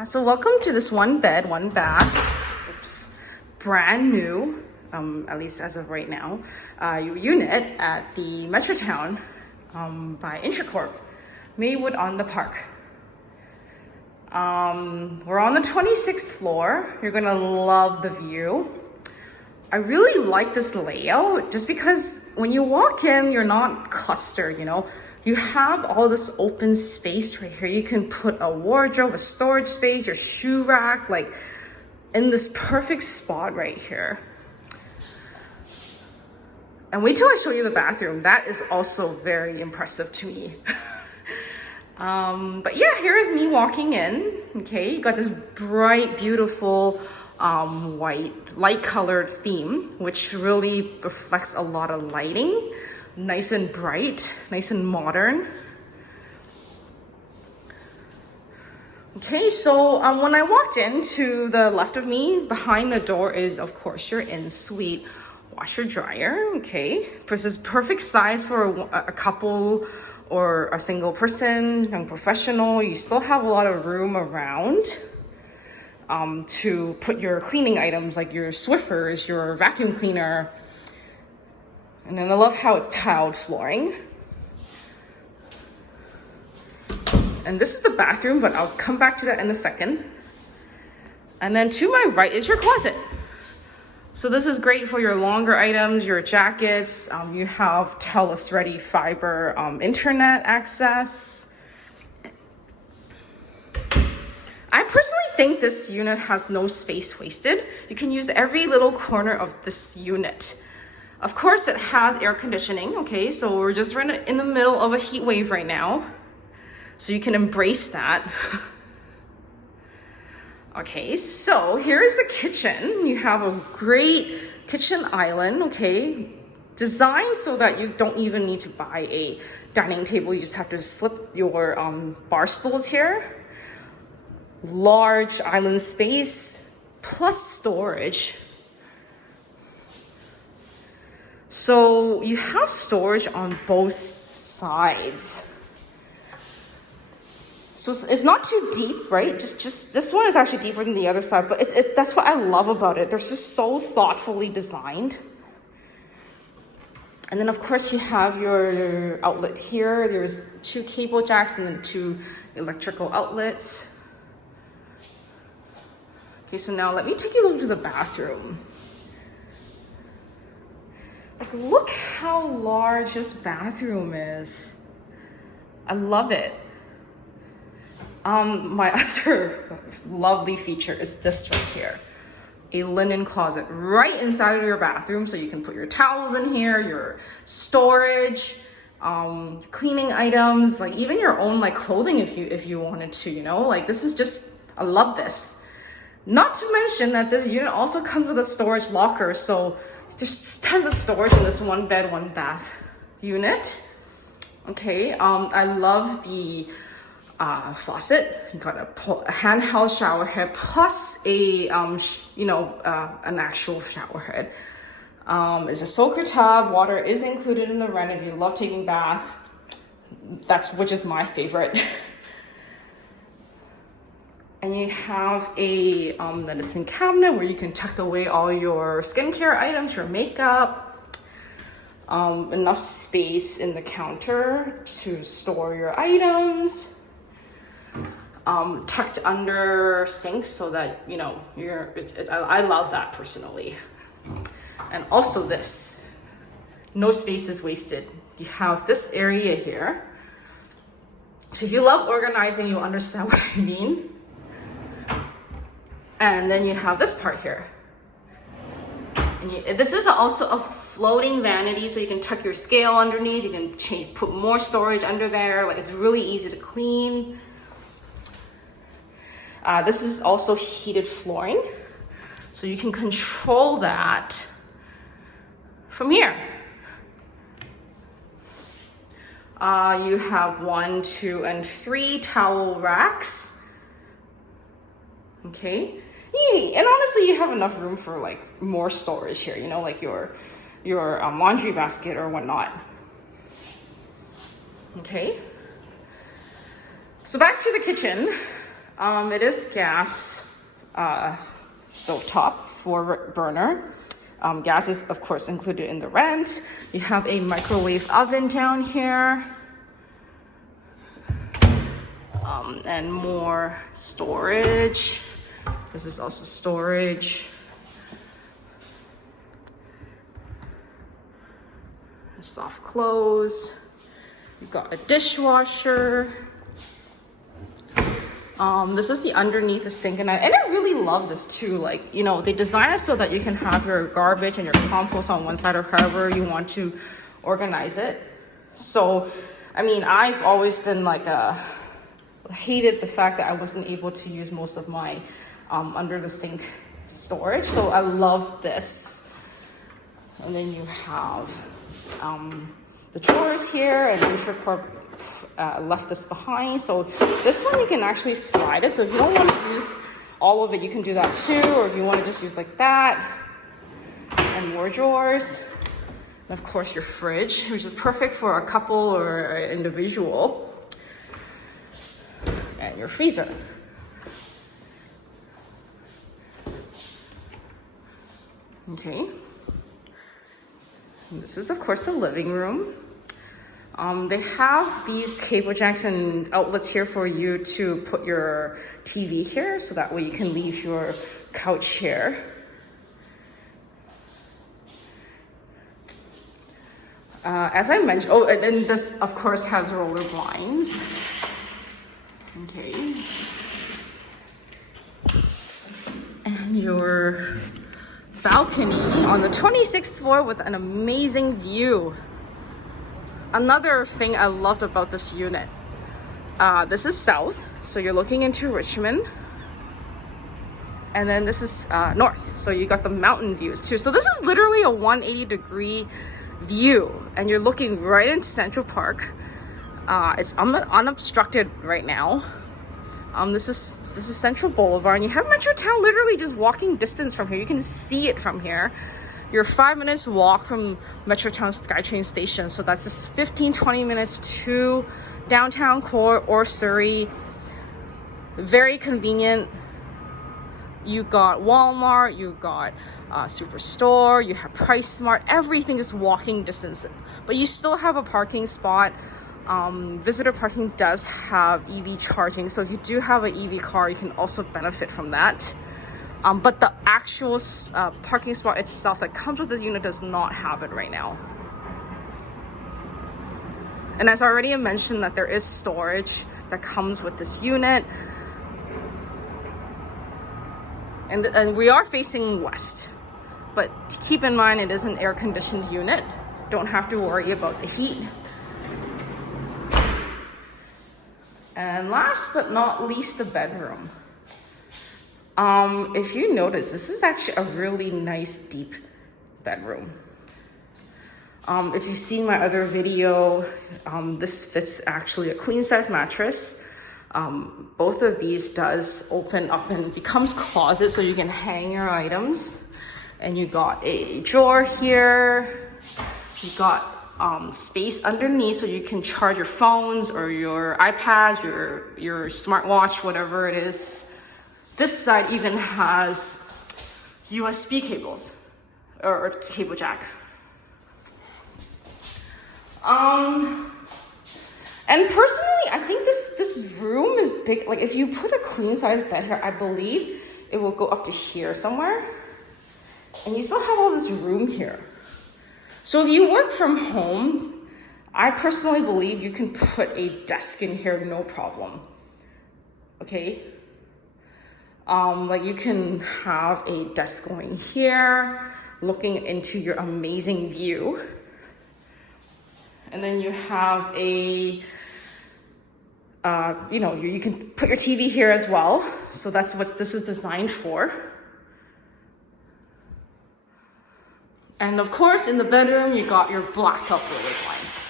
So welcome to this one bed, one bath, brand new, at least as of right now, unit at the Metrotown by Intracorp, Maywood on the Park. We're on the 26th floor. You're gonna love the view. I really like this layout just because when you walk in, you're not clustered, you know? You have all this open space right here. You can put a wardrobe, a storage space, your shoe rack, like in this perfect spot right here. And wait till I show you the bathroom. That is also very impressive to me. But yeah, here is me walking in. Okay, you got this bright, beautiful white, light colored theme, which really reflects a lot of lighting. Nice and bright, nice and modern. Okay, so when I walked in, to the left of me, behind the door is, of course, your in-suite washer dryer. Okay, this is perfect size for a couple or a single person, young professional. You still have a lot of room around to put your cleaning items like your Swiffers, your vacuum cleaner. And then I love how it's tiled flooring. And this is the bathroom, but I'll come back to that in a second. And then to my right is your closet. So this is great for your longer items, your jackets. You have TELUS Ready Fibre internet access. I personally think this unit has no space wasted. You can use every little corner of this unit. Of course, it has air conditioning, okay? So we're just in the middle of a heat wave right now. So you can embrace that. Okay, so here is the kitchen. You have a great kitchen island, okay? Designed so that you don't even need to buy a dining table. You just have to slip your bar stools here. Large island space, plus storage. So you have storage on both sides. So it's not too deep, right? Just this one is actually deeper than the other side, but that's what I love about it. They're just so thoughtfully designed. And then of course you have your outlet here. There's 2 cable jacks and then 2 electrical outlets. Okay, so now let me take you over to the bathroom. Like, look how large this bathroom is. I love it. My other lovely feature is this right here. A linen closet right inside of your bathroom, so you can put your towels in here, your storage, cleaning items, like even your own like clothing if you wanted to, you know? Like, this is just, I love this. Not to mention that this unit also comes with a storage locker, so there's tons of storage in this one bed, one bath unit. Okay, I love the faucet. You got a handheld shower head plus a an actual shower head. It's a soaker tub. Water is included in the rent if you love taking bath. Which is my favorite. And you have a medicine cabinet where you can tuck away all your skincare items, your makeup. Enough space in the counter to store your items. Tucked under sinks so that, you know, I love that personally. And also this, no space is wasted. You have this area here. So if you love organizing, you'll understand what I mean. And then you have this part here. And this is also a floating vanity, so you can tuck your scale underneath. You can put more storage under there. Like, it's really easy to clean. This is also heated flooring, so you can control that from here. You have 1, 2, and 3 towel racks. Okay. And honestly, you have enough room for like more storage here, you know, like your laundry basket or whatnot. Okay. So back to the kitchen. It is gas stovetop, 4-burner. Gas is of course included in the rent. You have a microwave oven down here. And more storage. This is also storage. Soft clothes. You've got a dishwasher. This is the underneath the sink, and I really love this too. Like, you know, they design it so that you can have your garbage and your compost on one side or however you want to organize it. So, I mean, I've always been like hated the fact that I wasn't able to use most of my under the sink storage. So I love this. And then you have the drawers here, and I'm sure Corp left this behind. So this one you can actually slide it. So if you don't want to use all of it, you can do that too. Or if you want to just use like that, and more drawers. And of course your fridge, which is perfect for a couple or an individual. And your freezer. Okay. And this is of course the living room. They have these cable jacks and outlets here for you to put your TV here, so that way you can leave your couch here. As I mentioned, oh, and this of course has roller blinds. Okay. And your balcony on the 26th floor with an amazing view. Another thing I loved about this unit, this is south, so you're looking into Richmond. And then this is north, so you got the mountain views too. So this is literally a 180-degree view, and you're looking right into Central Park. It's unobstructed right now. This is Central Boulevard, and you have Metrotown literally just walking distance from here. You can see it from here. You're 5 minutes walk from Metrotown Station, so that's just 15-20 minutes to downtown core or Surrey. Very convenient. You got Walmart, you got Superstore, you have Price Smart. Everything is walking distance, but you still have a parking spot. Visitor parking does have EV charging, so if you do have an EV car, you can also benefit from that. But the actual parking spot itself that comes with this unit does not have it right now. And as I already mentioned, that there is storage that comes with this unit. And we are facing west, but keep in mind it is an air-conditioned unit. Don't have to worry about the heat. And last but not least, the bedroom. If you notice, this is actually a really nice deep bedroom. If you've seen my other video, this fits actually a queen size mattress. Both of these does open up and becomes closet, so you can hang your items. And you got a drawer here. You got space underneath, so you can charge your phones or your iPads, your smartwatch, whatever it is. This side even has USB cables or cable jack. And personally, I think this room is big. Like if you put a queen size bed here, I believe it will go up to here somewhere. And you still have all this room here. So if you work from home, I personally believe you can put a desk in here, no problem. Okay? Like you can have a desk going here, looking into your amazing view. And then you have a, you can put your TV here as well. So that's what this is designed for. And of course, in the bedroom, you got your blackout roller blinds.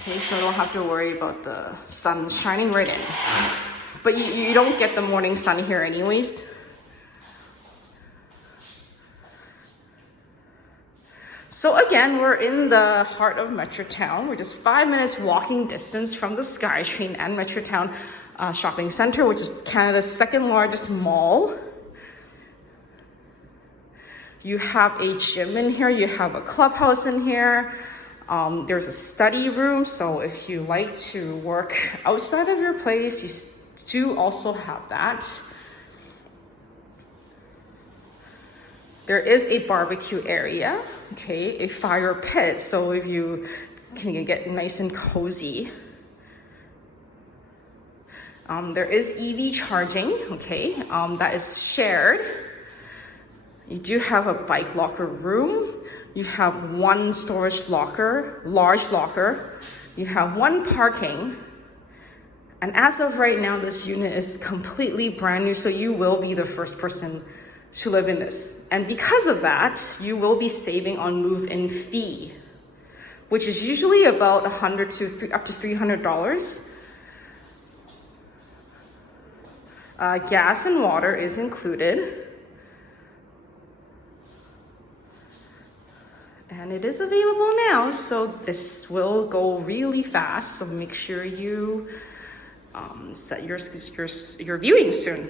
Okay, so you don't have to worry about the sun shining right in. But you don't get the morning sun here anyways. So again, we're in the heart of Metrotown. We're just 5 minutes walking distance from the SkyTrain and Metrotown shopping center, which is Canada's second largest mall. You have a gym in here, you have a clubhouse in here. There's a study room, so if you like to work outside of your place, you do also have that. There is a barbecue area, okay, a fire pit, so if you can get nice and cozy. There is EV charging, okay, that is shared. You do have a bike locker room. You have one storage locker, large locker. You have one parking. And as of right now, this unit is completely brand new, so you will be the first person to live in this. And because of that, you will be saving on move-in fee, which is usually about $100 to up to $300. Gas and water is included. And it is available now, so this will go really fast. So make sure you set your viewing soon.